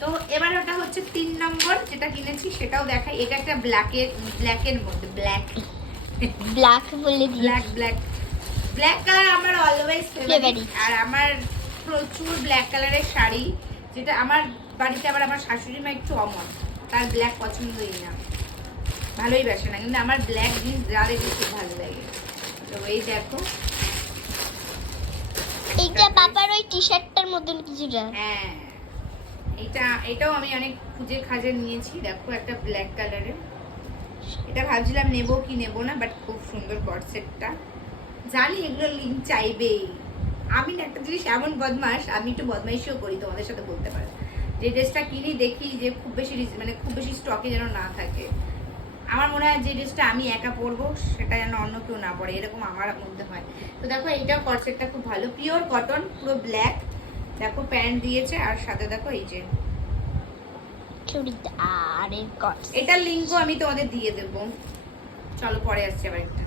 তো এবার ওটা হচ্ছে 3 নম্বর যেটা কিনেছি সেটাও দেখাই। এটা একটা ব্ল্যাকের মধ্যে ব্ল্যাক বলে দিই। ব্ল্যাক কালার আমার অলওয়েজ ফেভারিট। Favorite. আর আমার প্রচুর ব্ল্যাক কালারের শাড়ি, যেটা আমার বাড়িতে আবার আমার শাশুড়ি মা একটু অমন, তার ব্ল্যাক পছন্দই না, ভালোই বাসে না, কিন্তু আমার ব্ল্যাক জিন্স যা দেখি খুব ভালো লাগে। তো এই দেখো, এইটা বাবার ওই টি-শার্টটার মতন কিছুটা। হ্যাঁ এটাও আমি অনেক খুঁজে খাজে নিয়েছি। দেখো একটা ব্ল্যাক কালারের, এটা ভাবছিলাম নেবো কি নেবো না, বাট খুব সুন্দর কটসেটটা। জানি এগুলো লিঙ্ক চাইবেই। আমি না একটা জিনিস এমন বদমাস, আমি একটু বদমাইশিও করি, তোমাদের সাথে বলতে পারো। যে ড্রেসটা কিনি দেখি যে খুব বেশি স্টকে যেন না থাকে। আমার মনে হয় যে ড্রেসটা আমি একা পরবো সেটা যেন অন্য কেউ না পরে, এরকম আমার মধ্যে হয়। তো দেখো এইটাও কটসেটটা খুব ভালো, পিওর কটন, পুরো ব্ল্যাক। দেখো প্যান্ট দিয়েছে, আর সাথে দেখো এই যে চুড়িদারের কটস। এটার লিঙ্কও আমি তোমাদের দিয়ে দেবো। চলো পরে আসছে আবার একটা।